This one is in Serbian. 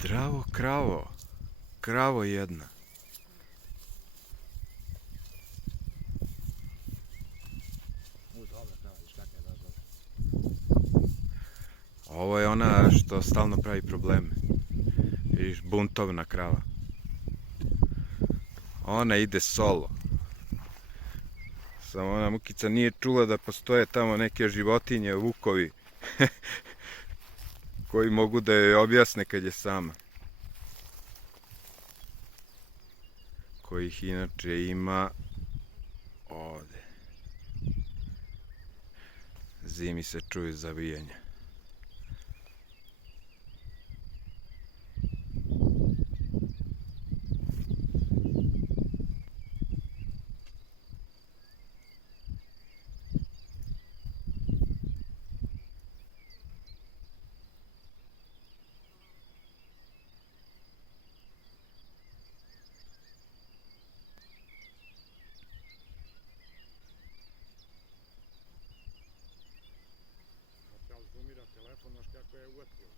Zdravo kravo, kravo jedna. Ovo je ona što stalno pravi probleme. Vidiš, buntovna krava. Ona ide solo. Samo ona Mukica nije čula da postoje tamo neke životinje, vukovi, koji mogu da joj objasne kad je sama. Kojih inače ima ovde. Zimi se čuju zavijanja. Zoomira telefon, znaš kako je uvatio.